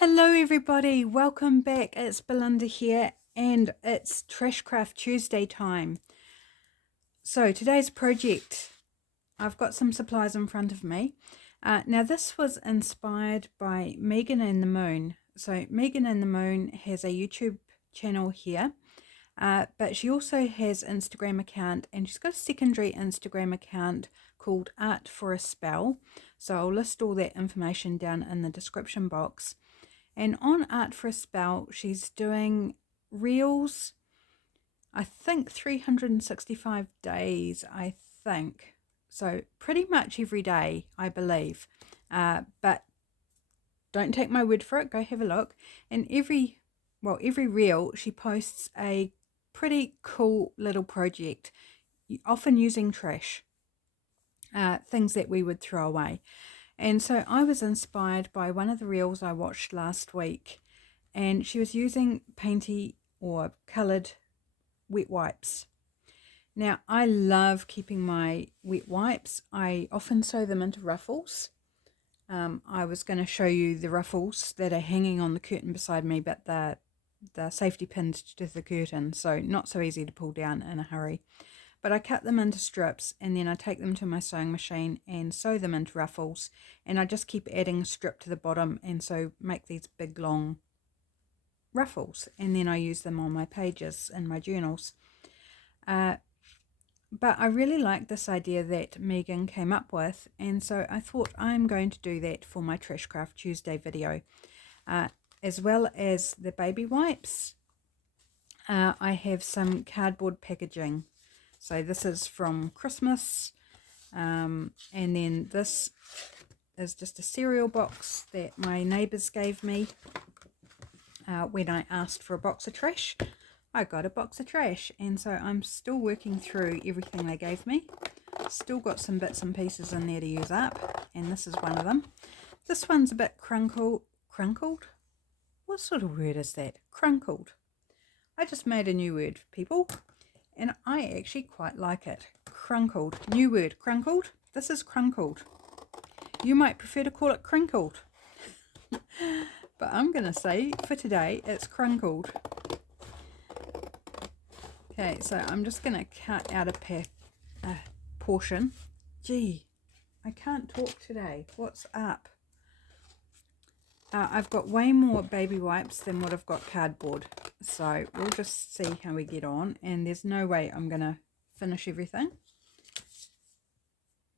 Hello everybody, welcome back. It's Belinda here and it's Trashcraft Tuesday time. So today's project, I've got some supplies in front of me. Now this was inspired by Meghann and the Moon. So Meghann and the Moon has a YouTube channel here, but she also has an Instagram account, and she's got a secondary Instagram account called Art for a Spell. So I'll list all that information down in the description box. And on Art for a Spell, she's doing reels, I think 365 days, I think. So pretty much every day, I believe. But don't take my word for it, go have a look. And every reel, she posts a pretty cool little project, often using trash, things that we would throw away. And so I was inspired by one of the reels I watched last week, and she was using painty or coloured wet wipes. Now, I love keeping my wet wipes. I often sew them into ruffles. I was going to show you the ruffles that are hanging on the curtain beside me, but they're safety pinned to the curtain, so not so easy to pull down in a hurry. But I cut them into strips, and then I take them to my sewing machine and sew them into ruffles, and I just keep adding a strip to the bottom, and so make these big long ruffles, and then I use them on my pages in my journals. But I really like this idea that Meghann came up with, and so I thought I'm going to do that for my Trashcraft Tuesday video, as well as the baby wipes. I have some cardboard packaging. So this is from Christmas, and then this is just a cereal box that my neighbours gave me when I asked for a box of trash. I got a box of trash, and so I'm still working through everything they gave me. Still got some bits and pieces in there to use up, and this is one of them. This one's a bit crunkled. What sort of word is that? Crunkled. I just made a new word, people. And I actually quite like it. Crunkled. New word, crunkled. This is crunkled. You might prefer to call it crinkled. But I'm going to say, for today, it's crunkled. Okay, so I'm just going to cut out a portion. Gee, I can't talk today. What's up? I've got way more baby wipes than what I've got cardboard, so we'll just see how we get on, and there's no way I'm going to finish everything.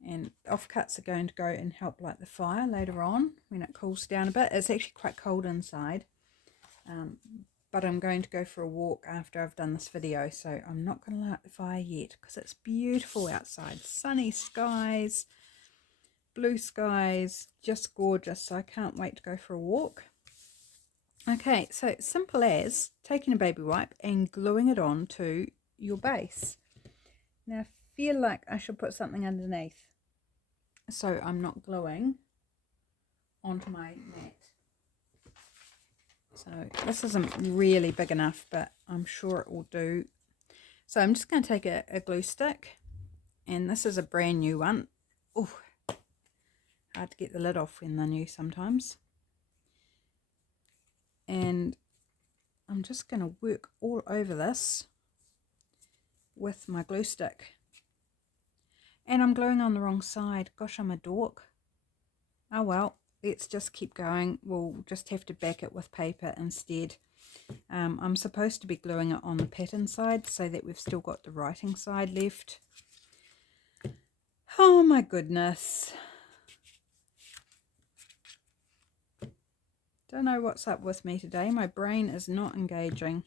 And offcuts are going to go and help light the fire later on when it cools down a bit. It's actually quite cold inside, but I'm going to go for a walk after I've done this video, so I'm not going to light the fire yet because it's beautiful outside. Sunny skies, blue skies, just gorgeous, so I can't wait to go for a walk. Okay, so simple as taking a baby wipe and gluing it on to your base. Now I feel like I should put something underneath so I'm not gluing onto my mat. So this isn't really big enough, but I'm sure it will do. So I'm just going to take a glue stick, and this is a brand new one. Oh, hard to get the lid off when they're new sometimes. And I'm just going to work all over this with my glue stick. And I'm gluing on the wrong side. Gosh, I'm a dork. Oh well, let's just keep going. We'll just have to back it with paper instead. I'm supposed to be gluing it on the pattern side so that we've still got the writing side left. Oh my goodness. Don't know what's up with me today. My brain is not engaging.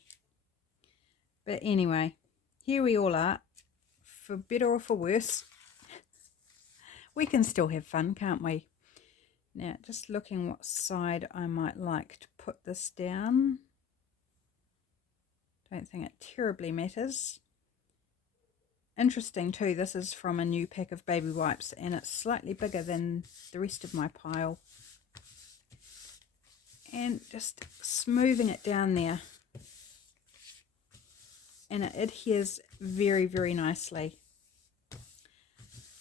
But anyway, here we all are. For better or for worse, we can still have fun, can't we? Now, just looking what side I might like to put this down. Don't think it terribly matters. Interesting too, this is from a new pack of baby wipes, and it's slightly bigger than the rest of my pile. And just smoothing it down there, and it adheres very, very nicely.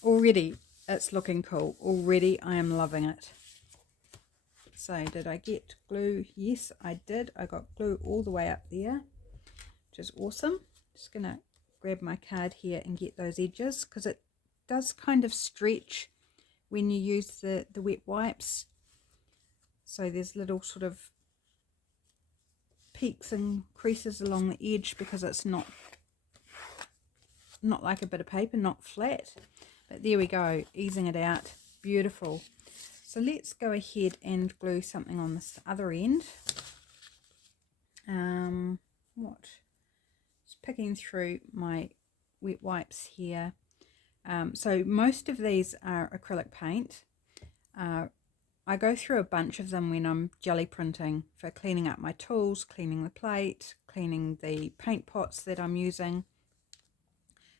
Already it's looking cool. Already I am loving it. So did I get glue? Yes, I did. I got glue all the way up there, which is awesome. Just gonna grab my card here and get those edges, because it does kind of stretch when you use the wet wipes. So there's little sort of peaks and creases along the edge because it's not like a bit of paper, not flat. But there we go, easing it out. Beautiful. So let's go ahead and glue something on this other end. Just picking through my wet wipes here. So most of these are acrylic paint. I go through a bunch of them when I'm jelly printing for cleaning up my tools, cleaning the plate, cleaning the paint pots that I'm using.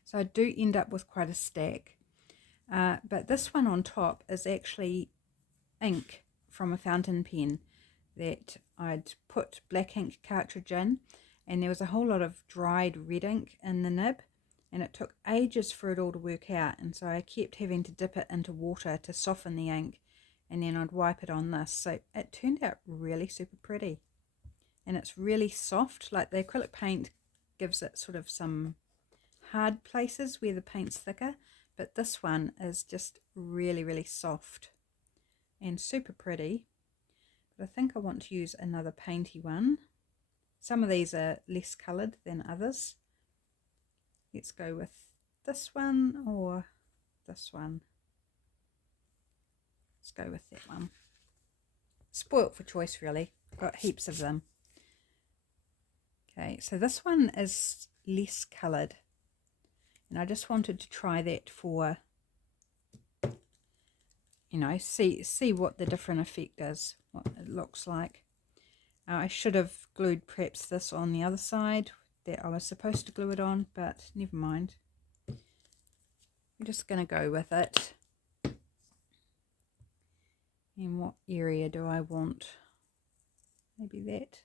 So I do end up with quite a stack. But this one on top is actually ink from a fountain pen that I'd put black ink cartridge in, and there was a whole lot of dried red ink in the nib, and it took ages for it all to work out, and so I kept having to dip it into water to soften the ink, and then I'd wipe it on this. So it turned out really super pretty, and it's really soft. Like the acrylic paint gives it sort of some hard places where the paint's thicker, but this one is just really soft and super pretty. But I think I want to use another painty one. Some of these are less coloured than others. Let's go with this one or this one. Let's go with that one. Spoilt for choice, really. Got heaps of them. Okay, so this one is less coloured, and I just wanted to try that for, you know, see what the different effect is, what it looks like. I should have glued perhaps this on the other side that I was supposed to glue it on, but never mind. I'm just going to go with it. And what area do I want? Maybe that.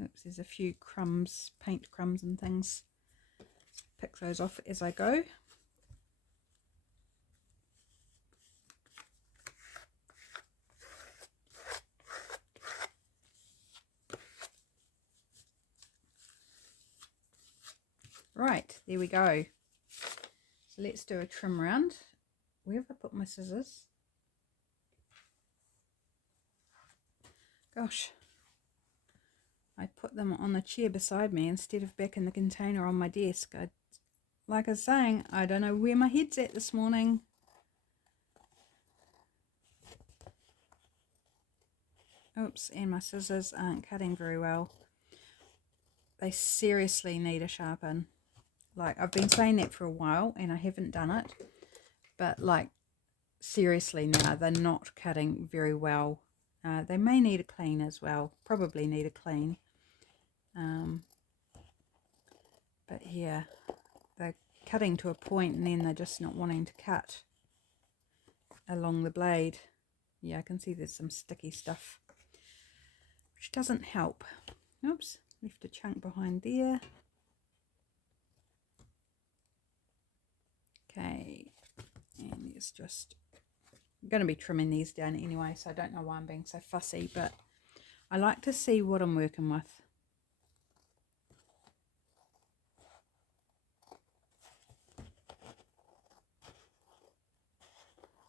Oops, there's a few crumbs, paint crumbs and things. Pick those off as I go. Right, there we go. So let's do a trim round. Where have I put my scissors? Gosh, I put them on the chair beside me instead of back in the container on my desk. Like I was saying, I don't know where my head's at this morning. Oops, and my scissors aren't cutting very well. They seriously need a sharpen. Like, I've been saying that for a while and I haven't done it, but like seriously now, they're not cutting very well. They may need a clean as well, probably need a clean. But yeah, they're cutting to a point and then they're just not wanting to cut along the blade. Yeah, I can see there's some sticky stuff, which doesn't help. Oops, left a chunk behind there. Okay, and it's just, I'm going to be trimming these down anyway, so I don't know why I'm being so fussy, but I like to see what I'm working with.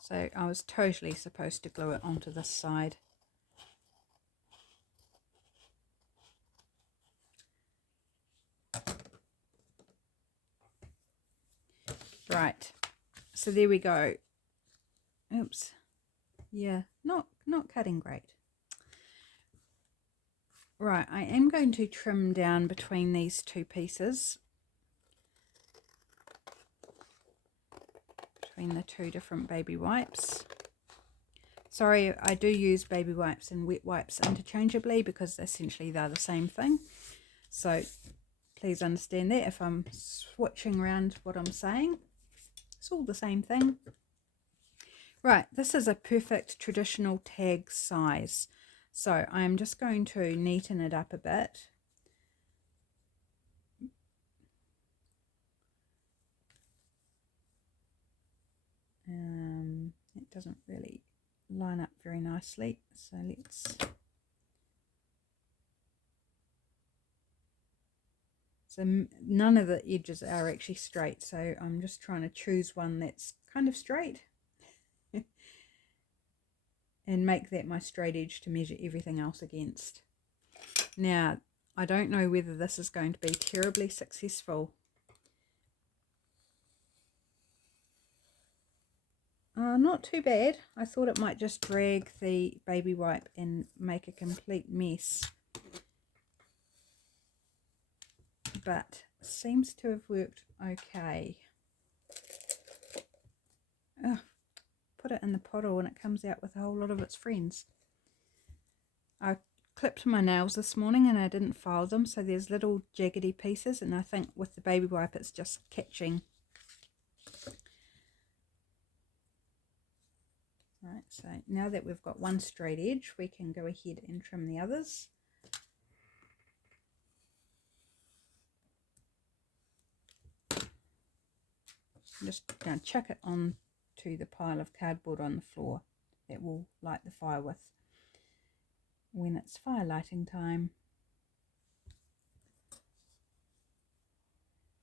So I was totally supposed to glue it onto this side. Right, so there we go. Oops, yeah, not cutting great. Right, I am going to trim down between these two pieces, between the two different baby wipes. Sorry, I do use baby wipes and wet wipes interchangeably because essentially they're the same thing. So please understand that if I'm switching around what I'm saying. It's all the same thing. Right, this is a perfect traditional tag size. So I'm just going to neaten it up a bit. It doesn't really line up very nicely, so let's... So none of the edges are actually straight, so I'm just trying to choose one that's kind of straight and make that my straight edge to measure everything else against. Now, I don't know whether this is going to be terribly successful. Not too bad. I thought it might just drag the baby wipe and make a complete mess, but seems to have worked okay. Put it in the bottle and it comes out with a whole lot of its friends. I clipped my nails this morning and I didn't file them, so there's little jaggedy pieces, and I think with the baby wipe it's just catching. Right, so now that we've got one straight edge, we can go ahead and trim the others. I'm just going to chuck it on to the pile of cardboard on the floor that we'll light the fire with when it's fire lighting time,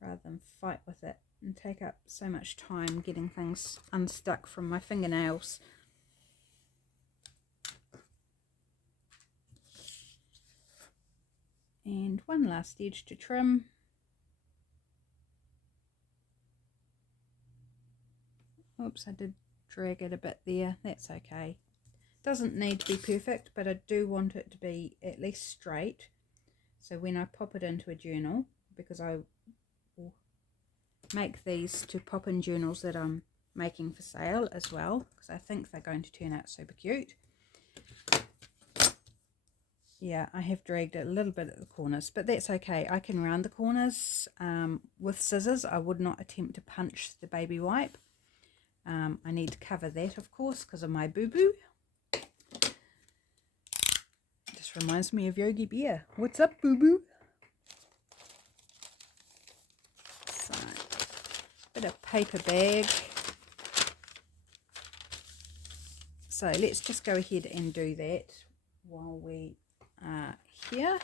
rather than fight with it and take up so much time getting things unstuck from my fingernails. And one last edge to trim. Oops, I did drag it a bit there. That's okay. Doesn't need to be perfect, but I do want it to be at least straight. So when I pop it into a journal, because I will make these to pop in journals that I'm making for sale as well, because I think they're going to turn out super cute. Yeah, I have dragged it a little bit at the corners, but that's okay. I can round the corners with scissors. I would not attempt to punch the baby wipe. I need to cover that, of course, because of my boo-boo. Just reminds me of Yogi Bear. What's up, boo-boo? So, bit of paper bag. So let's just go ahead and do that while we are here.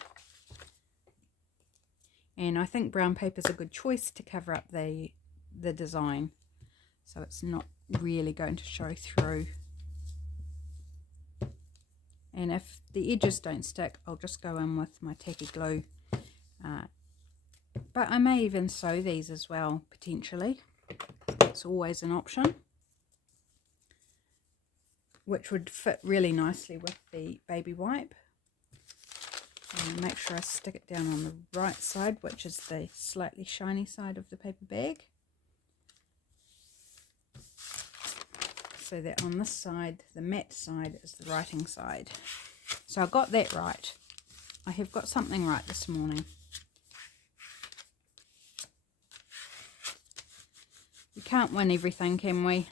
And I think brown paper is a good choice to cover up the design, so it's not really going to show through. And if the edges don't stick, I'll just go in with my tacky glue. But I may even sew these as well, potentially. That's always an option, which would fit really nicely with the baby wipe. And make sure I stick it down on the right side, which is the slightly shiny side of the paper bag, so that on this side, the matte side, is the writing side. So I got that right. I have got something right this morning. We can't win everything, can we?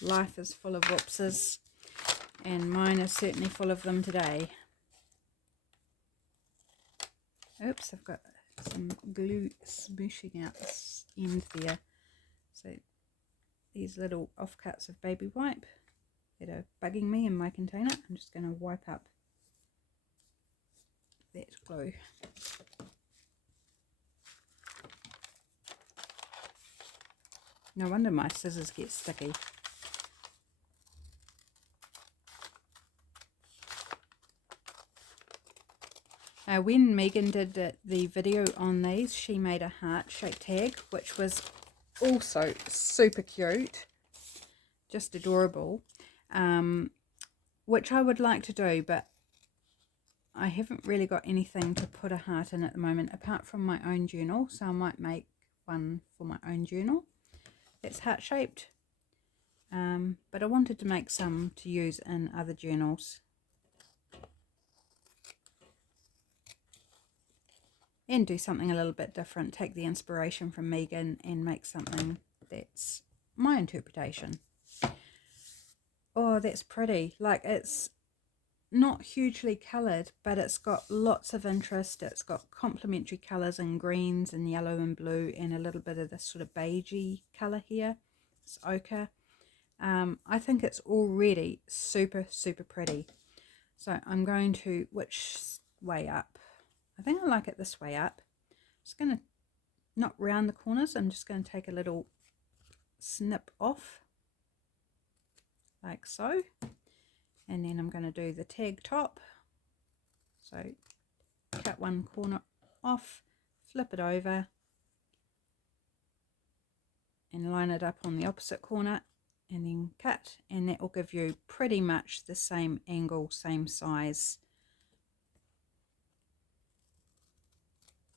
Life is full of whoopses, and mine is certainly full of them today. Oops, I've got some glue smooshing out this end there. So these little offcuts of baby wipe that are bugging me in my container, I'm just going to wipe up that glue. No wonder my scissors get sticky. When Megan did the video on these, she made a heart-shaped tag, which was also super cute, just adorable, which I would like to do, but I haven't really got anything to put a heart in at the moment, apart from my own journal, so I might make one for my own journal that's heart-shaped, but I wanted to make some to use in other journals. And do something a little bit different, take the inspiration from Meghann and make something that's my interpretation. Oh, that's pretty. Like, it's not hugely coloured, but it's got lots of interest. It's got complementary colours in greens and yellow and blue, and a little bit of this sort of beigey colour here. It's ochre. I think it's already super, super pretty. So I'm going to, which way up? I think I like it this way up. Just going to, not round the corners, I'm just going to take a little snip off, like so. And then I'm going to do the tag top. So cut one corner off, flip it over, and line it up on the opposite corner, and then cut, and that will give you pretty much the same angle, same size.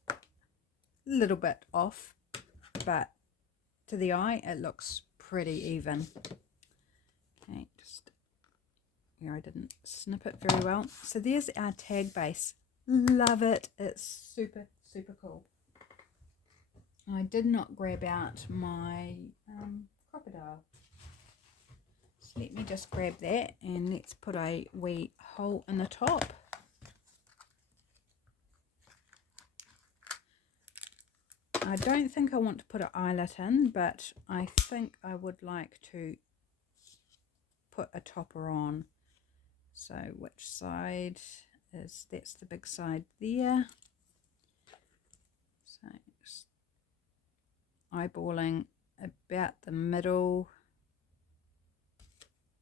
A little bit off, but to the eye it looks pretty even. Okay, just where I didn't snip it very well. So there's our tag base. Love it. It's super, super cool. I did not grab out my crocodile. So let me just grab that, and let's put a wee hole in the top. I don't think I want to put an eyelet in, but I think I would like to put a topper on. So which side is, that's the big side there. So just eyeballing about the middle,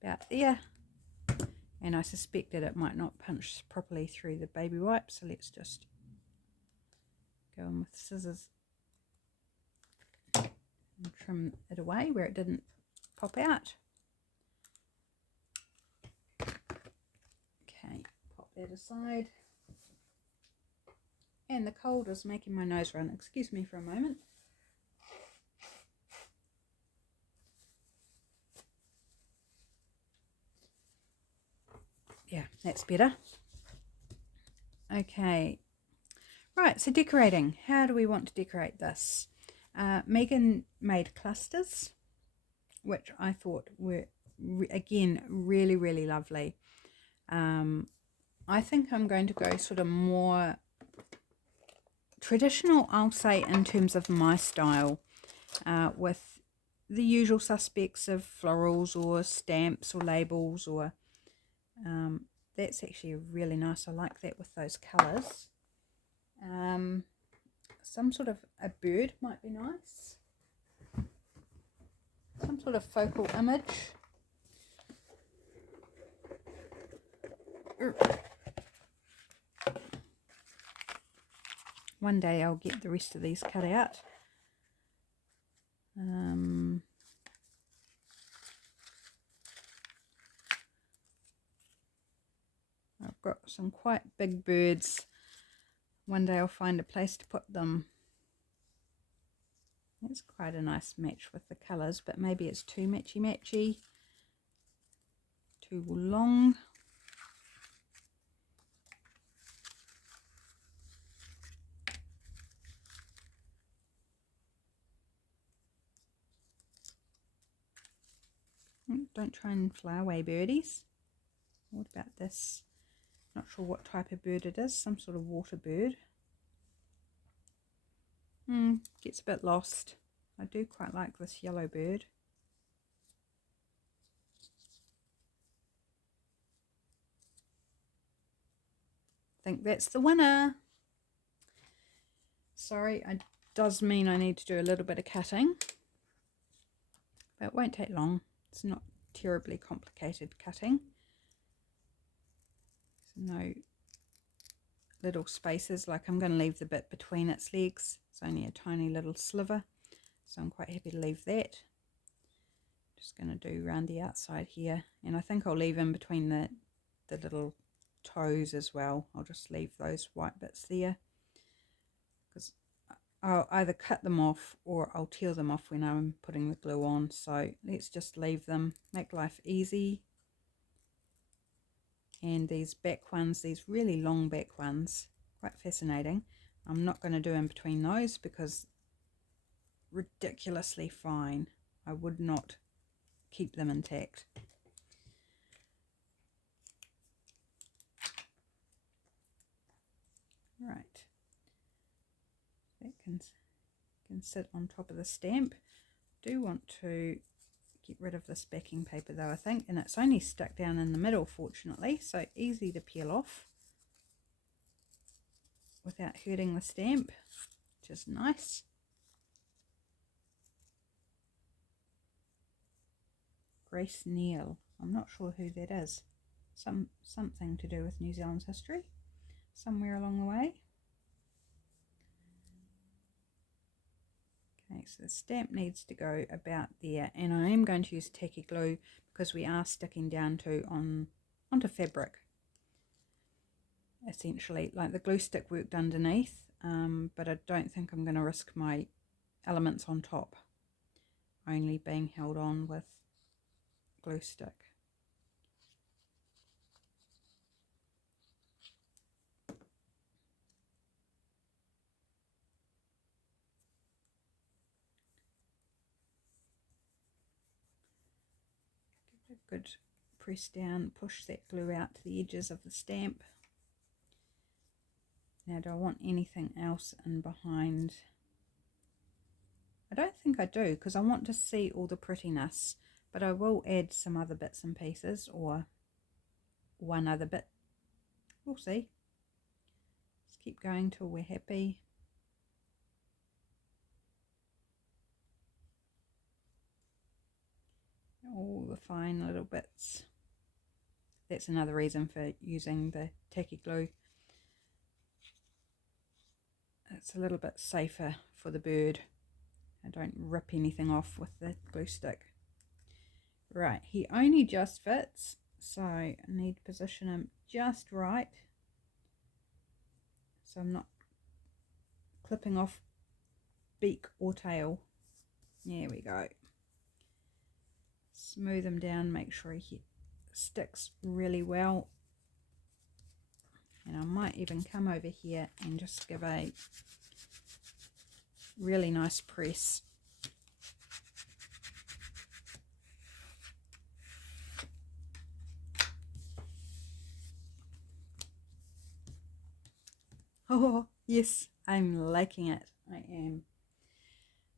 about there. And I suspect that it might not punch properly through the baby wipe, so let's just go in with scissors and trim it away where it didn't pop out. Okay, pop that aside. And the cold is making my nose run. Excuse me for a moment. Yeah, that's better. Okay, right, so decorating. How do we want to decorate this? Meghann made clusters, which I thought were, again, really, really lovely. I think I'm going to go sort of more traditional, I'll say, in terms of my style, with the usual suspects of florals or stamps or labels, or that's actually really nice. I like that with those colours. Some sort of a bird might be nice. Some sort of focal image. One day I'll get the rest of these cut out. I've got some quite big birds. One day I'll find a place to put them. That's quite a nice match with the colours, but maybe it's too matchy-matchy, too long. Don't try and fly away, birdies. What about this? Not sure what type of bird it is. Some sort of water bird. Gets a bit lost. I do quite like this yellow bird. I think that's the winner. Sorry, it does mean I need to do a little bit of cutting, but it won't take long. It's not terribly complicated cutting. So no little spaces, like I'm going to leave the bit between its legs. It's only a tiny little sliver, so I'm quite happy to leave that. Just going to do around the outside here, and I think I'll leave in between the little toes as well. I'll just leave those white bits there, because I'll either cut them off or I'll tear them off when I'm putting the glue on. So let's just leave them, make life easy. And these back ones, these really long back ones, quite fascinating. I'm not going to do in between those because ridiculously fine. I would not keep them intact. Right, that can sit on top of the stamp. Do want to get rid of this backing paper though, I think, and it's only stuck down in the middle, fortunately, so easy to peel off without hurting the stamp, which is nice. Grace Neal, I'm not sure who that is. Something to do with New Zealand's history, somewhere along the way. Okay, so the stamp needs to go about there, and I am going to use tacky glue because we are sticking down onto fabric. Essentially, like the glue stick worked underneath, but I don't think I'm going to risk my elements on top only being held on with glue stick. Give it a good press down, push that glue out to the edges of the stamp. Now, do I want anything else in behind? I don't think I do, because I want to see all the prettiness, but I will add some other bits and pieces, or one other bit. We'll see. Let's keep going till we're happy. All the fine little bits. That's another reason for using the tacky glue. It's a little bit safer for the bird. I don't rip anything off with the glue stick. Right, he only just fits, so I need to position him just right, so I'm not clipping off beak or tail. There we go. Smooth him down, make sure he sticks really well. And I might even come over here and just give a really nice press. Oh, yes, I'm liking it. I am.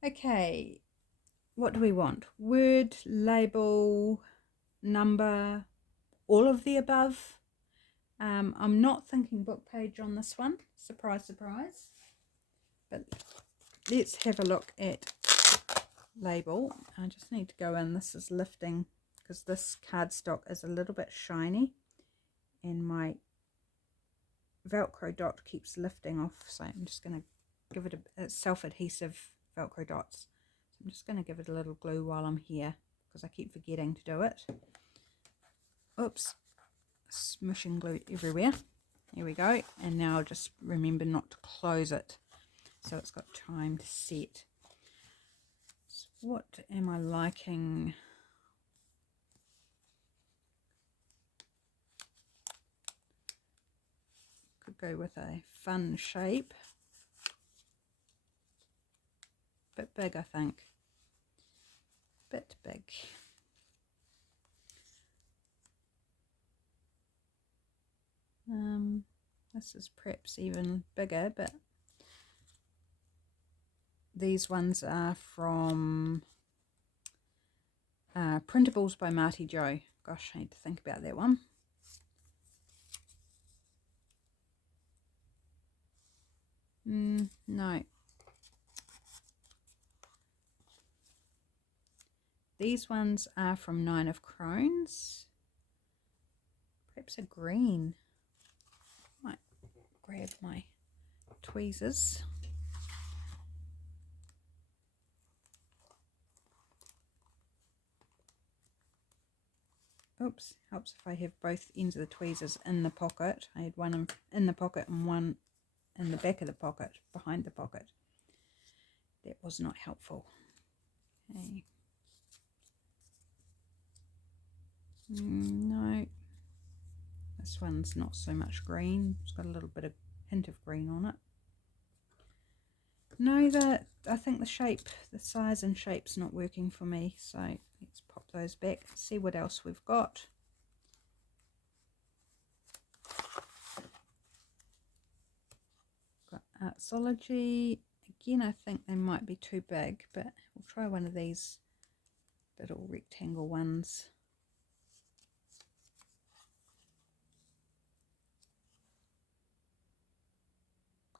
Okay, what do we want? Word, label, number, all of the above. I'm not thinking book page on this one. Surprise, surprise. But let's have a look at label. I just need to go in. This is lifting because this cardstock is a little bit shiny and my Velcro dot keeps lifting off. So I'm just going to give it a self-adhesive Velcro dots. So I'm just going to give it a little glue while I'm here because I keep forgetting to do it. Oops. Smushing glue everywhere. Here we go. And now I'll just remember not to close it so it's got time to set. So what am I liking? Could go with a fun shape. Bit big, I think. Bit big. This is perhaps even bigger, but these ones are from Printables by Marty Joe. Gosh, I need to think about that one. No. These ones are from Nine of Crones. Perhaps a green. Might grab my tweezers. Oops, helps if I have both ends of the tweezers in the pocket. I had one in the pocket and one in the back of the pocket, behind the pocket. That was not helpful. Okay. No, this one's not so much green. It's got a little bit of hint of green on it. No, I think the shape, the size and shape's not working for me, so let's pop those back, see what else we've got. Got Artsology. Again, I think they might be too big, but we'll try one of these little rectangle ones.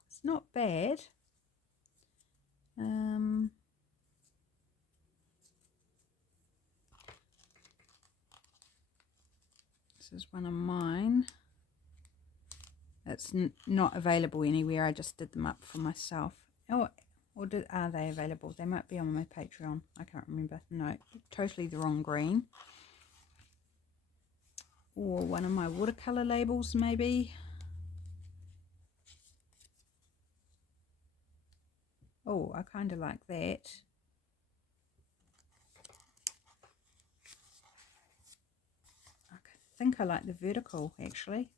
It's not bad. This is one of mine. It's not available anywhere. I just did them up for myself. Oh, or are they available? They might be on my Patreon. I can't remember. No, totally the wrong green. Or one of my watercolor labels, maybe. Oh, I kind of like that. I think I like the vertical, actually.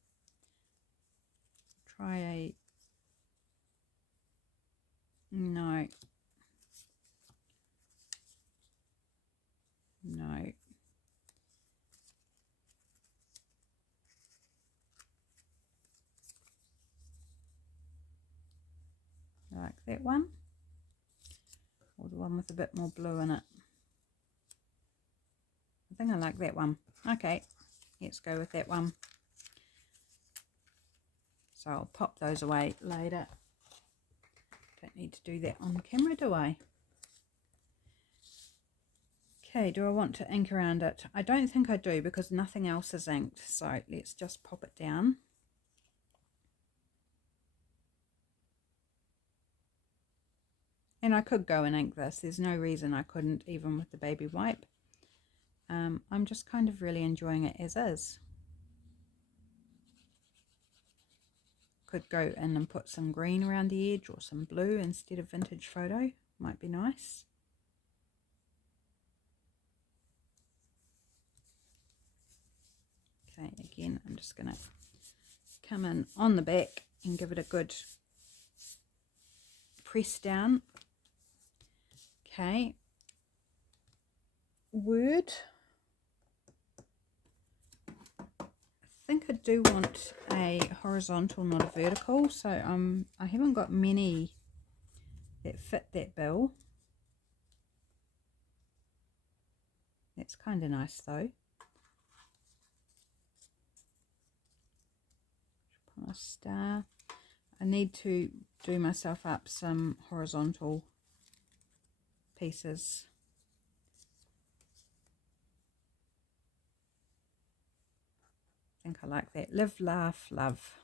Try a... No. No. I like that one. Or the one with a bit more blue in it. I think I like that one. Okay, let's go with that one. So I'll pop those away later. Don't need to do that on camera, do I? Okay, do I want to ink around it? I don't think I do because nothing else is inked. So let's just pop it down. And I could go and ink this. There's no reason I couldn't, even with the baby wipe. I'm just kind of really enjoying it as is. Could go in and put some green around the edge or some blue instead of vintage photo. Might be nice. Okay, again, I'm just going to come in on the back and give it a good press down. Okay. Word. I think I do want a horizontal, not a vertical, so I haven't got many that fit that bill. That's kind of nice though. Put a star. I need to do myself up some horizontal pieces. I think I like that. Live, laugh, love.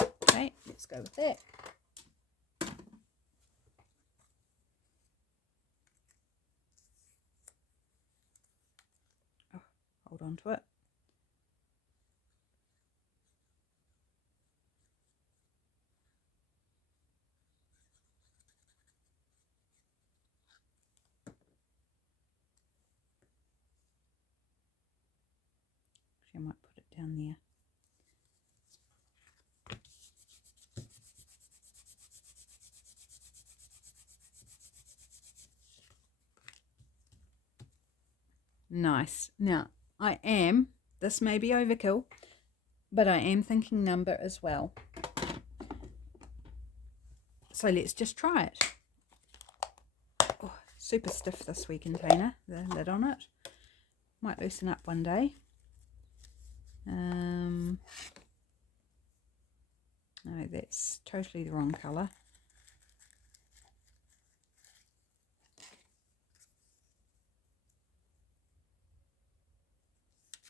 Okay, let's go with that. Oh, hold on to it. I might put it down there. Nice. Now, this may be overkill, but I am thinking number as well. So let's just try it. Oh, super stiff this wee container, the lid on it. Might loosen up one day. No, that's totally the wrong colour.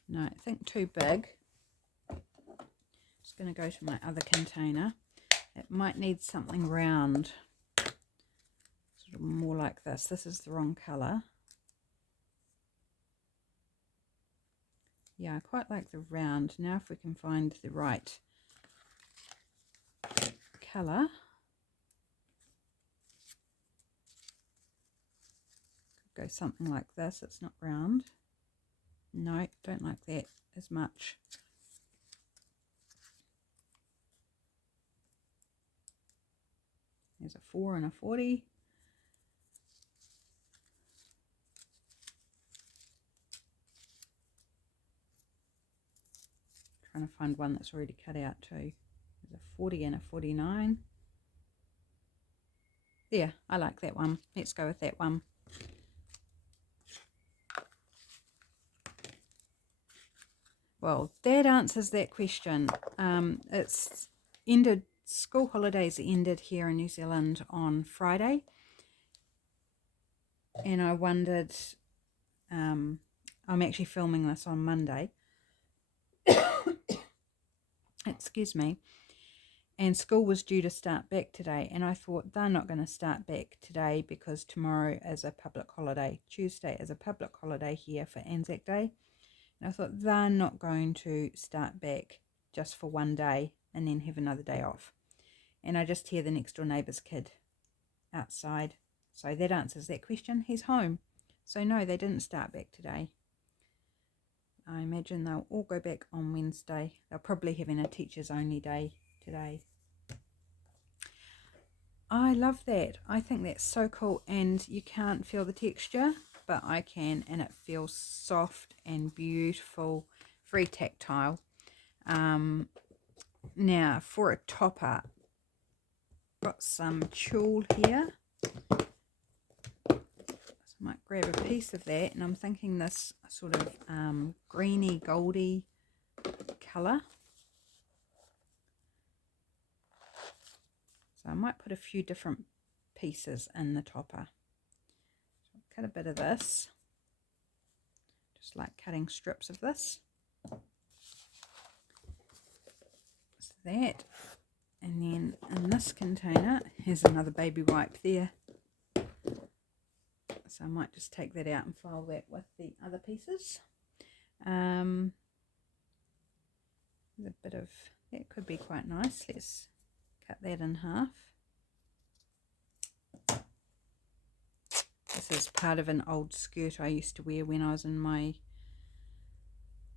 No, I think too big. Just going to go to my other container. It might need something round. Sort of more like this. This is the wrong colour. Yeah, I quite like the round. Now if we can find the right colour. Could go something like this. It's not round. No, don't like that as much. There's a 4 and a 40. Trying to find one that's already cut out too. There's a 40 and a 49. There, I like that one. Let's go with that one. Well, that answers that question. It's ended, school holidays ended here in New Zealand on Friday. And I wondered, I'm actually filming this on Monday. Excuse me. And school was due to start back today. And I thought they're not going to start back today because tomorrow is a public holiday. Tuesday is a public holiday here for Anzac Day. And I thought they're not going to start back just for one day and then have another day off. And I just hear the next door neighbour's kid outside. So that answers that question. He's home. So no, they didn't start back today. I imagine they'll all go back on Wednesday. They'll probably having a teachers only day today. I love that. I think that's so cool, and you can't feel the texture, but I can, and it feels soft and beautiful, very tactile. Now for a topper, got some tulle here. So I might grab a piece of that, and I'm thinking this sort of greeny goldy colour. So I might put a few different pieces in the topper. So I'll cut a bit of this, just like cutting strips of this. So that, and then in this container, here's another baby wipe there. So I might just take that out and file that with the other pieces. There's a bit of, that could be quite nice. Let's cut that in half. This is part of an old skirt I used to wear when I was in my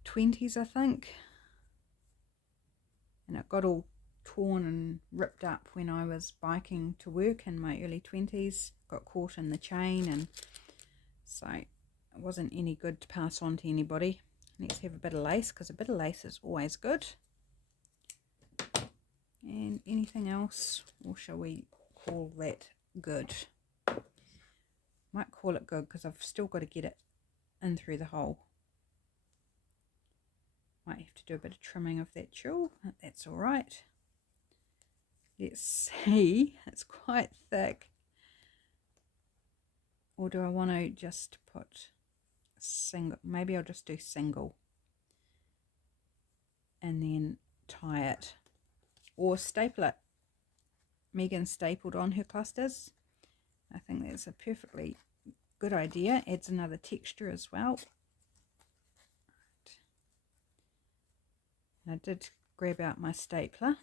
20s, I think. And it got all torn and ripped up when I was biking to work in my early 20s. Got caught in the chain, and so it wasn't any good to pass on to anybody. Let's have a bit of lace, because a bit of lace is always good. And anything else, or shall we call that good? Might call it good because I've still got to get it in through the hole. Might have to do a bit of trimming of that tulle, but that's all right. Let's see, it's quite thick. Or do I want to just put single? Maybe I'll just do single and then tie it, or staple it. Meghann stapled on her clusters. I think that's a perfectly good idea. Adds another texture as well. And I did grab out my stapler.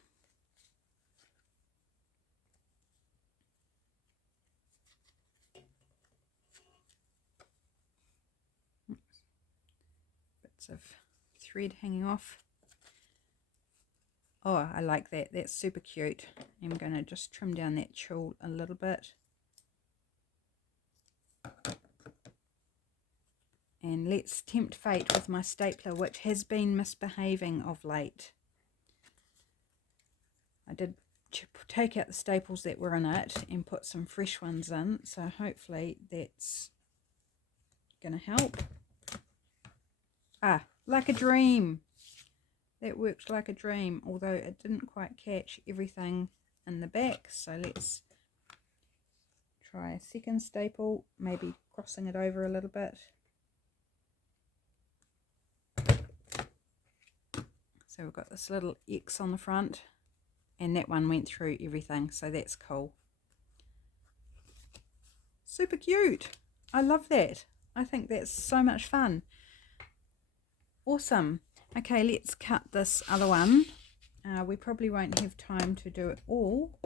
Bits of thread hanging off. Oh, I like that. That's super cute. I'm going to just trim down that tulle a little bit. And let's tempt fate with my stapler, which has been misbehaving of late. I did take out the staples that were in it and put some fresh ones in, so hopefully that's going to help. Ah, like a dream. That worked like a dream, although it didn't quite catch everything in the back. So let's try a second staple, maybe crossing it over a little bit. So we've got this little X on the front, and that one went through everything, so that's cool. Super cute. I love that. I think that's so much fun. Awesome. Okay, let's cut this other one. We probably won't have time to do it all,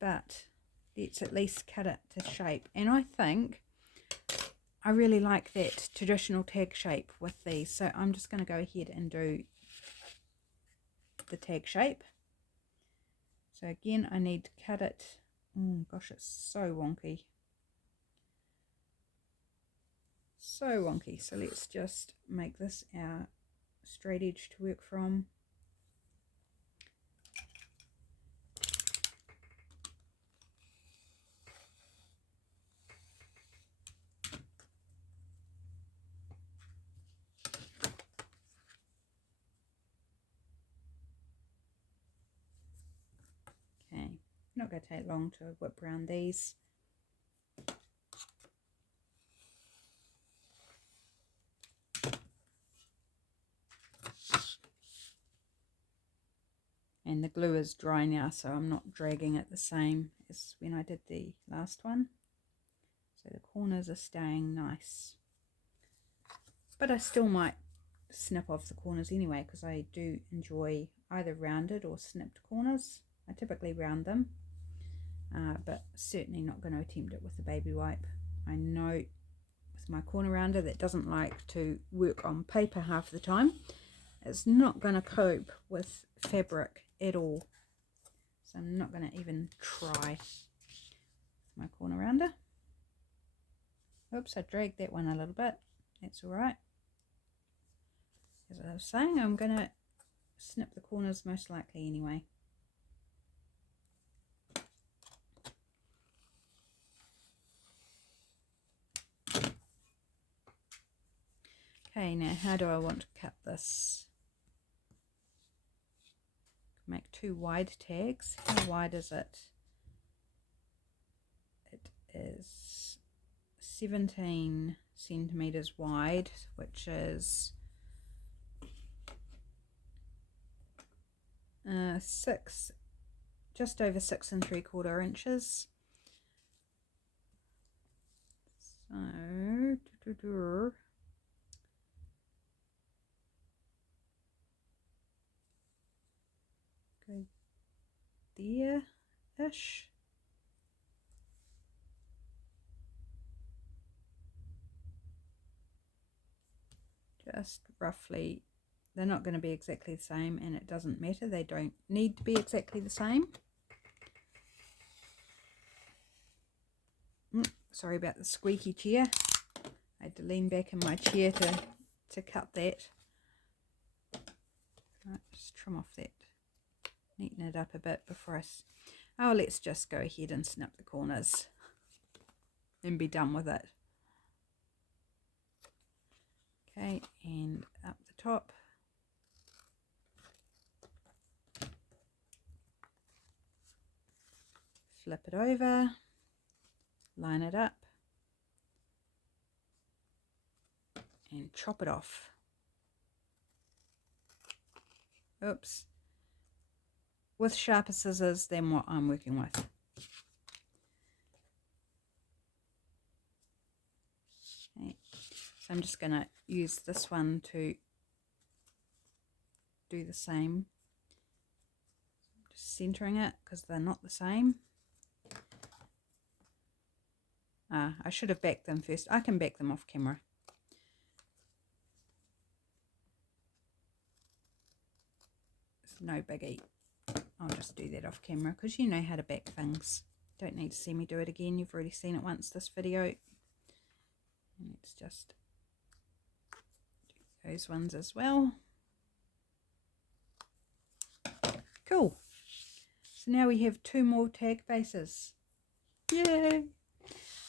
but let's at least cut it to shape. And I think I really like that traditional tag shape with these, so I'm just going to go ahead and do the tag shape. So again, I need to cut it. Oh gosh, it's so wonky. So wonky. So let's just make this our straight edge to work from. Not going to take long to whip around these. And the glue is dry now, so I'm not dragging it the same as when I did the last one. So the corners are staying nice. But I still might snip off the corners anyway, because I do enjoy either rounded or snipped corners. I typically round them, but certainly not going to attempt it with the baby wipe. I know with my corner rounder that doesn't like to work on paper half the time, it's not going to cope with fabric at all. So I'm not going to even try with my corner rounder. Oops, I dragged that one a little bit. That's alright. As I was saying, I'm going to snip the corners most likely anyway. Okay, now how do I want to cut this? Make 2 wide tags. How wide is it? It is 17 centimeters wide, which is just over 6 3/4 inches. So go there-ish. Just roughly. They're not going to be exactly the same, and it doesn't matter. They don't need to be exactly the same. Sorry about the squeaky chair. I had to lean back in my chair to cut that. Right, just trim off that. Neaten it up a bit before oh, let's just go ahead and snip the corners and be done with it. Okay, and up the top. Flip it over, line it up, and chop it off. Oops. With sharper scissors than what I'm working with. Okay. So I'm just going to use this one to do the same. Just centering it because they're not the same. I should have backed them first. I can back them off camera. It's no biggie. I'll just do that off camera because you know how to back things. Don't need to see me do it again. You've already seen it once this video. And let's just do those ones as well. Cool. So now we have 2 more tag bases. Yay!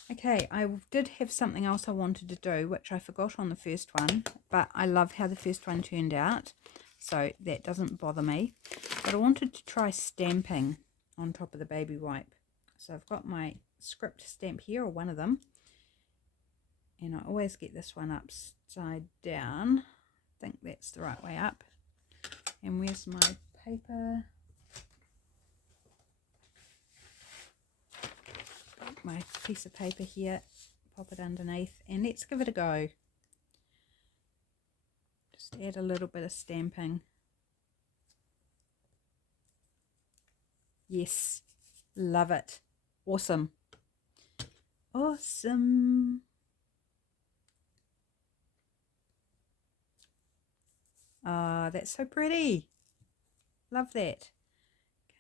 Okay, I did have something else I wanted to do, which I forgot on the first one, but I love how the first one turned out, so that doesn't bother me. But I wanted to try stamping on top of the baby wipe. So I've got my script stamp here, or one of them, and I always get this one upside down. I think that's the right way up. And where's my paper? My piece of paper here, pop it underneath, and let's give it a go. Just add a little bit of stamping. Yes, love it. Awesome. Awesome. Ah, that's so pretty. Love that.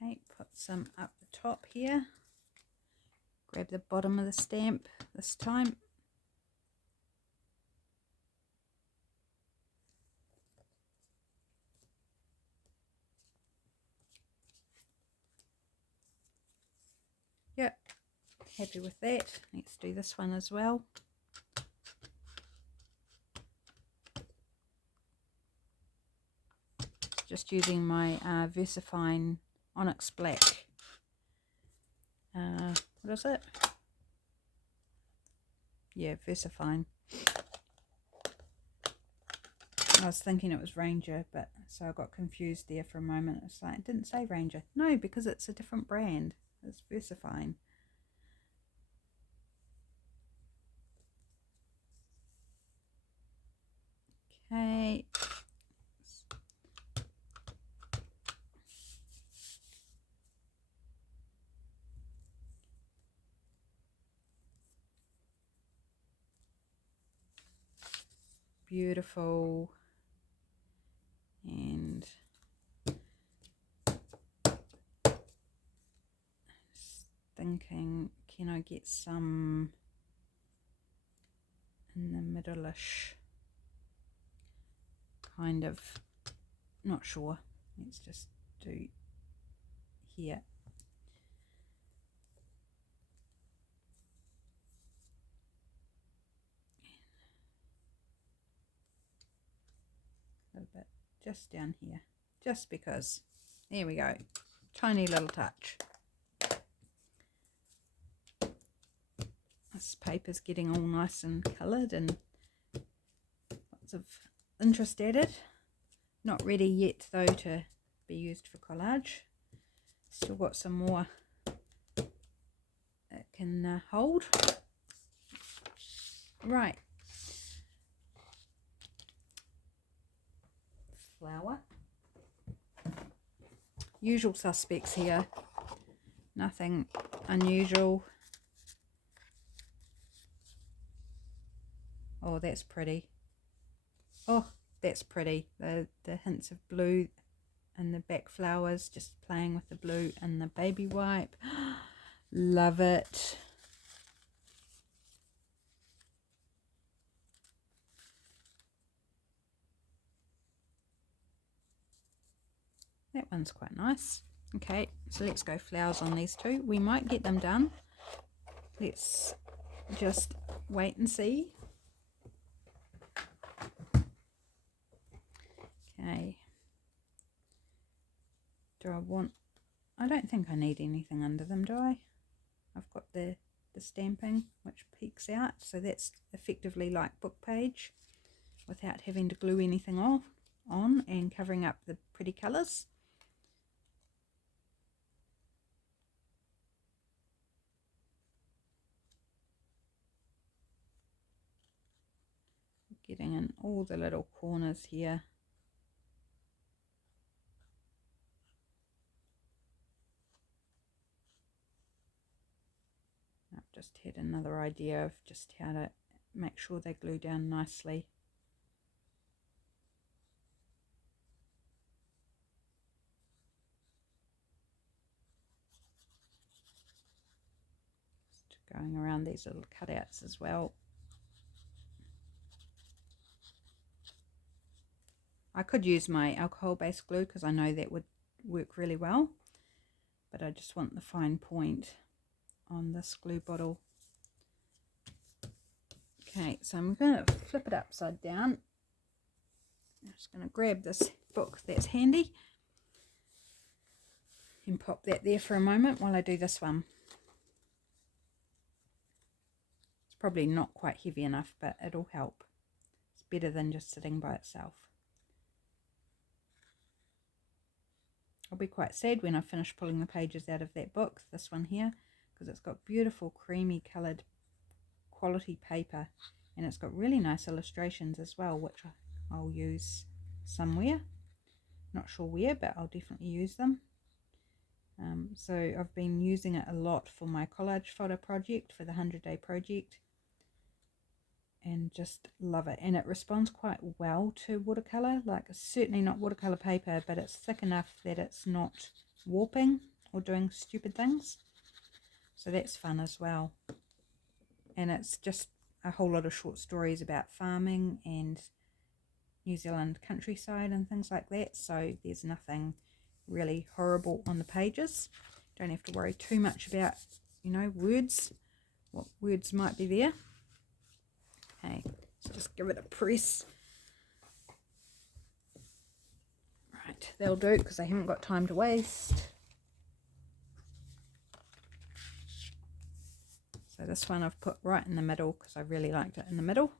Okay, put some up the top here. Grab the bottom of the stamp this time. Yep, happy with that. Let's do this one as well. Just using my VersaFine Onyx Black what is it? Yeah, Versifine. I was thinking it was Ranger, but so I got confused there for a moment. It's like, it didn't say Ranger. No, because it's a different brand. It's Versifine. Okay. Beautiful. And just thinking, can I get some in the middle-ish? Kind of, not sure. Let's just do here. A little bit just down here, just because. There we go. Tiny little touch. This paper's getting all nice and coloured and lots of interest added. Not ready yet though to be used for collage. Still got some more it can hold. Right. Flower. Usual suspects here. Nothing unusual. Oh, that's pretty. Oh, that's pretty. The hints of blue and the back flowers, just playing with the blue and the baby wipe. Love it. That one's quite nice. Okay, so let's go flowers on these two. We might get them done. Let's just wait and see. Okay. Do I want... I don't think I need anything under them, do I? I've got the stamping, which peeks out. So that's effectively like book page without having to glue anything on and covering up the pretty colours. Getting in all the little corners here. I've just had another idea of just how to make sure they glue down nicely. Just going around these little cutouts as well. I could use my alcohol-based glue because I know that would work really well, but I just want the fine point on this glue bottle. Okay, so I'm going to flip it upside down. I'm just going to grab this book that's handy and pop that there for a moment while I do this one. It's probably not quite heavy enough, but it'll help. It's better than just sitting by itself. I'll be quite sad when I finish pulling the pages out of that book, this one here, because it's got beautiful creamy coloured quality paper and it's got really nice illustrations as well, which I'll use somewhere. Not sure where, but I'll definitely use them. So I've been using it a lot for my collage photo project, for the 100-day project, and just love it. And it responds quite well to watercolor. Like, it's certainly not watercolor paper, but it's thick enough that it's not warping or doing stupid things, so that's fun as well. And it's just a whole lot of short stories about farming and New Zealand countryside and things like that, so there's nothing really horrible on the pages. Don't have to worry too much about, you know, words, what words might be there. Okay, so just give it a press. Right, that'll do because I haven't got time to waste. this one I've put right in the middle because I really liked it in the middle.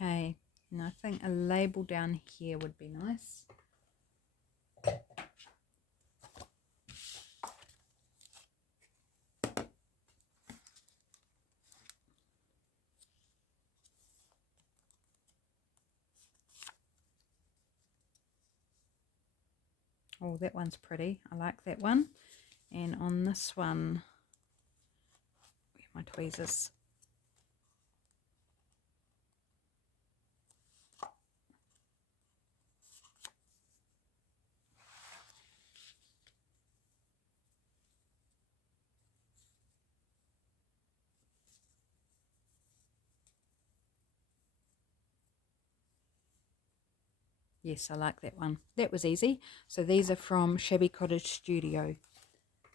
Okay, and I think a label down here would be nice. Oh, that one's pretty. I like that one. And on this one, where are my tweezers? Yes, I like that one. That was easy. So these are from Shabby Cottage Studio.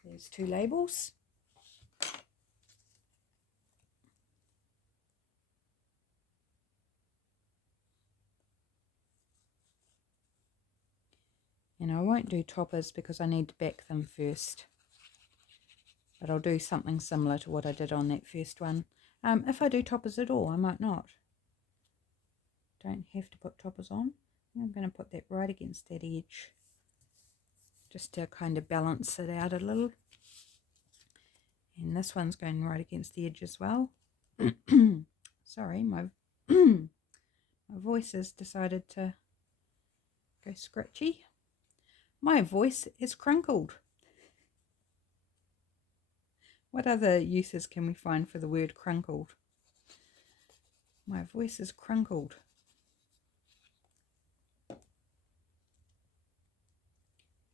There's 2 labels. And I won't do toppers because I need to back them first. But I'll do something similar to what I did on that first one. If I do toppers at all, I might not. Don't have to put toppers on. I'm going to put that right against that edge, just to kind of balance it out a little. And this one's going right against the edge as well. Sorry, my my voice has decided to go scratchy. My voice is crunkled. What other uses can we find for the word crunkled? My voice is crunkled.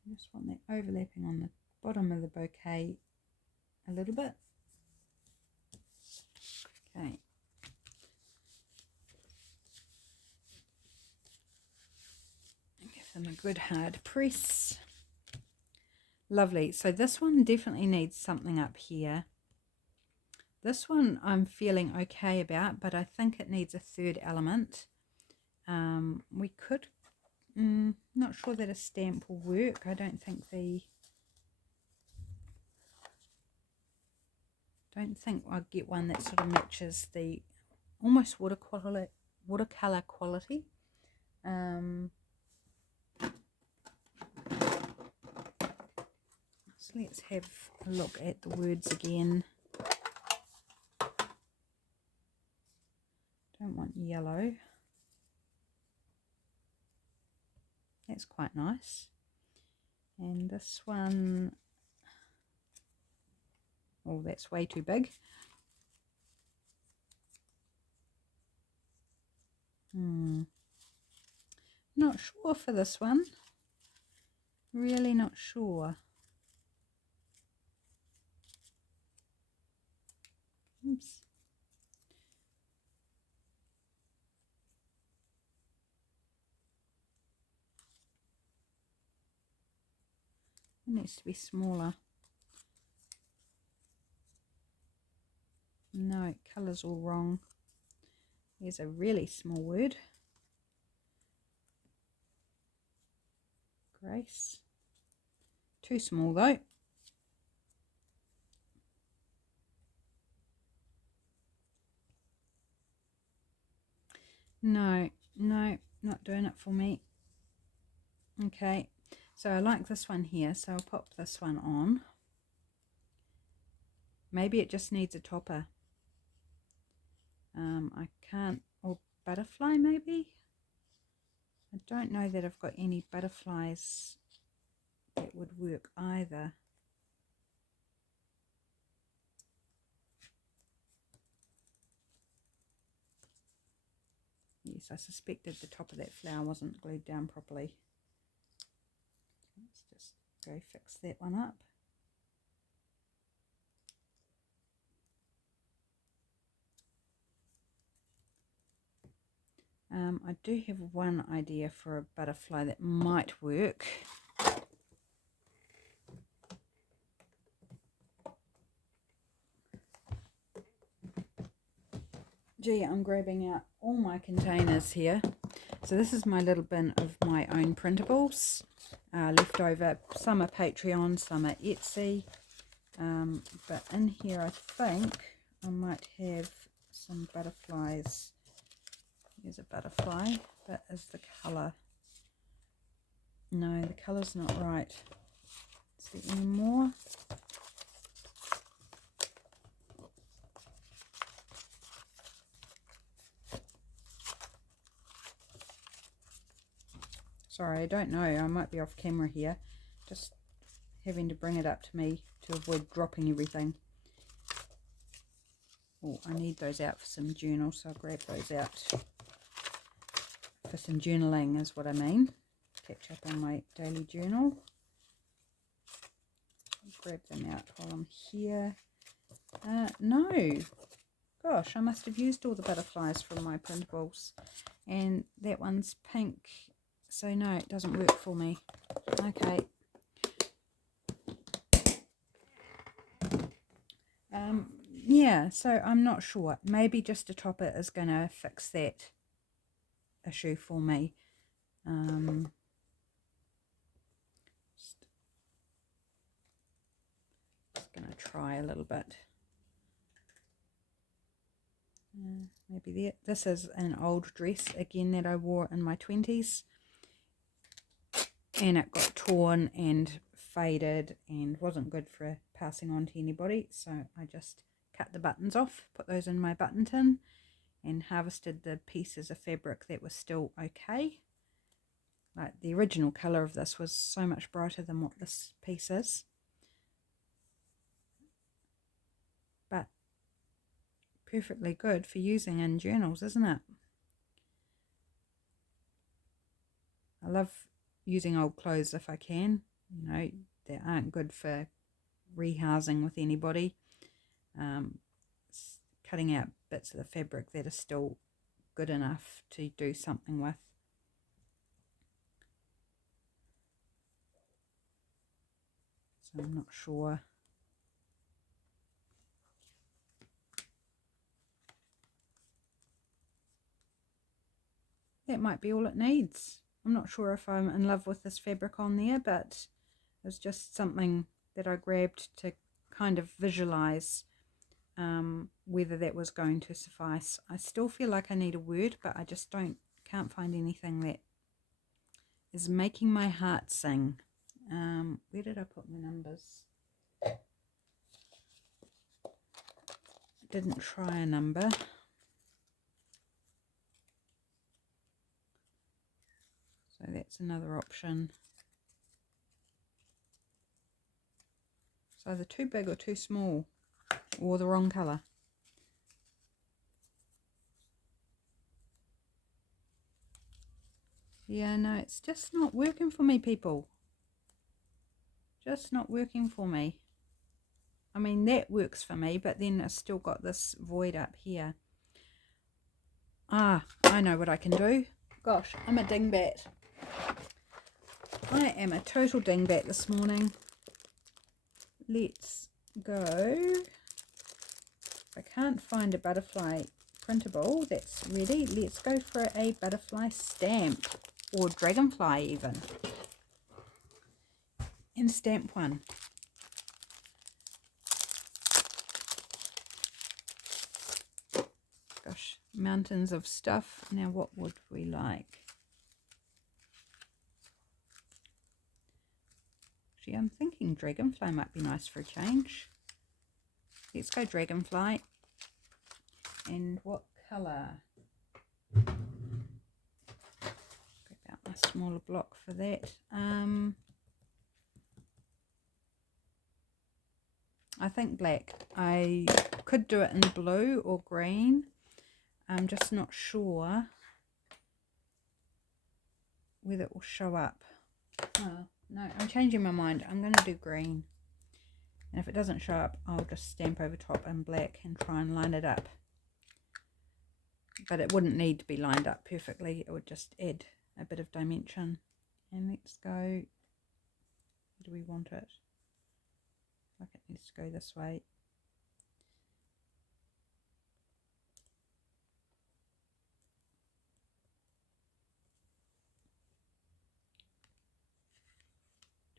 I just want that overlapping on the bottom of the bouquet a little bit. Okay. Give them a good hard press. Lovely. So this one definitely needs something up here. This one I'm feeling okay about, but I think it needs a 3rd element. We could, not sure that a stamp will work. I don't think I'll get one that sort of matches the almost watercolor quality. So let's have a look at the words again. Don't want yellow. That's quite nice. And this one, oh, that's way too big. Not sure for this one. Really not sure. Oops. It needs to be smaller. No, colour's all wrong. Here's a really small word. Grace. Too small though. No, not doing it for me. Okay, so I like this one here, so I'll pop this one on. Maybe it just needs a topper. I can't, or butterfly maybe? I don't know that I've got any butterflies that would work either. Yes, I suspected the top of that flower wasn't glued down properly. Let's just go fix that one up. I do have one idea for a butterfly that might work. Gee, I'm grabbing out all my containers here. So this is my little bin of my own printables, left over. Some are Patreon, some are Etsy. But in here I think I might have some butterflies. Here's a butterfly, but is the colour? No, the colour's not right. Is there any more? Sorry, I don't know. I might be off camera here. Just having to bring it up to me to avoid dropping everything. Oh, I need those out for some journals, so I'll grab those out. For some journaling is what I mean. Catch up on my daily journal. I'll grab them out while I'm here. No. Gosh, I must have used all the butterflies from my printables. And that one's pink. So no, it doesn't work for me. Okay. Yeah, so I'm not sure. Maybe just a topper is going to fix that issue for me. Just going to try a little bit. Maybe there. This is an old dress again that I wore in my 20s. And it got torn and faded and wasn't good for passing on to anybody. So I just cut the buttons off, put those in my button tin, and harvested the pieces of fabric that were still okay. Like the original colour of this was so much brighter than what this piece is. But perfectly good for using in journals, isn't it? I love using old clothes if I can. You know, they aren't good for rehousing with anybody. Cutting out bits of the fabric that are still good enough to do something with. So I'm not sure. That might be all it needs. I'm not sure if I'm in love with this fabric on there, but it's just something that I grabbed to kind of visualize whether that was going to suffice. I still feel like I need a word, but I just can't find anything that is making my heart sing. Where did I put my numbers? Didn't try a number. So that's another option. So either too big or too small, or the wrong colour. Yeah, no, it's just not working for me, people. Just not working for me. I mean, that works for me, but then I've still got this void up here. Ah, I know what I can do. Gosh, I'm a dingbat. I am a total dingbat this morning. Let's go. I can't find a butterfly printable that's ready. Let's go for a butterfly stamp, or dragonfly even, and stamp one. Gosh, mountains of stuff. Now what would we like? Actually, I'm thinking dragonfly might be nice for a change. Let's go dragonfly. And what colour? Grab out my smaller block for that. I think black. I could do it in blue or green. I'm just not sure whether it will show up. Oh, no, I'm changing my mind. I'm going to do green. And if it doesn't show up, I'll just stamp over top in black and try and line it up. But it wouldn't need to be lined up perfectly. It would just add a bit of dimension. And let's go, where do we want it? Like it needs to go this way.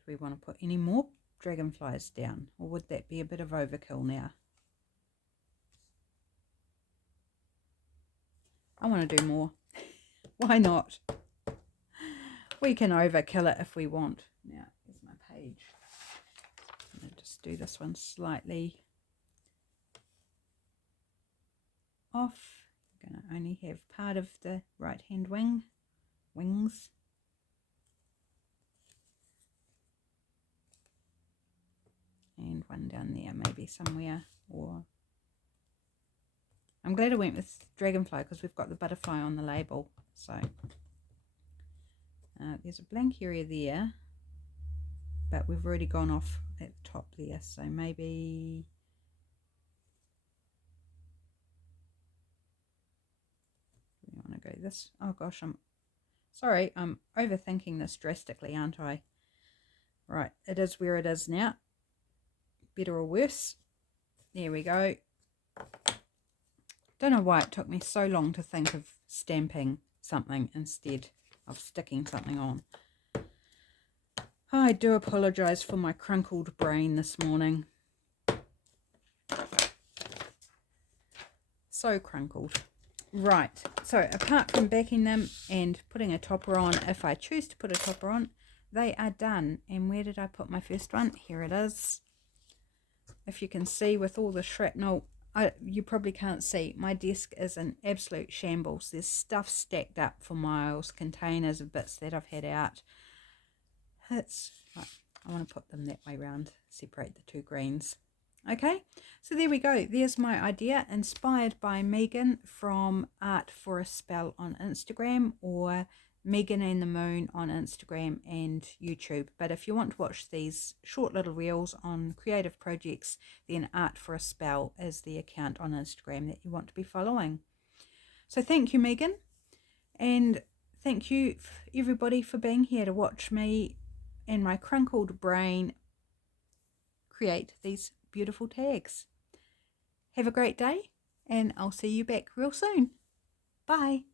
we want to put any more dragonflies down, or would that be a bit of overkill now? I want to do more. Why not? We can overkill it if we want. Now, here's my page. I'm going to just do this one slightly off. I'm going to only have part of the right hand wings. And one down there maybe somewhere. Or I'm glad I went with dragonfly because we've got the butterfly on the label. So there's a blank area there, but we've already gone off at the top there, so maybe we want to go this. Oh gosh, I'm sorry, I'm overthinking this drastically, aren't I? Right, it is where it is now. Better or worse. There we go. Don't know why it took me so long to think of stamping something instead of sticking something on. I do apologise for my crunkled brain this morning. So crunkled. Right, so apart from backing them and putting a topper on, if I choose to put a topper on, they are done. And where did I put my first one? Here it is. If you can see with all the shrapnel, you probably can't see. My desk is an absolute shambles. There's stuff stacked up for miles, containers of bits that I've had out. It's right, I want to put them that way round, separate the two greens. Okay, so there we go. There's my idea, inspired by Meghann from Art for a Spell on Instagram, or Meghann and the Moon on Instagram and YouTube. But if you want to watch these short little reels on creative projects, then Art for a Spell is the account on Instagram that you want to be following. So thank you, Meghann, and thank you everybody for being here to watch me and my crunkled brain create these beautiful tags. Have a great day, and I'll see you back real soon. Bye.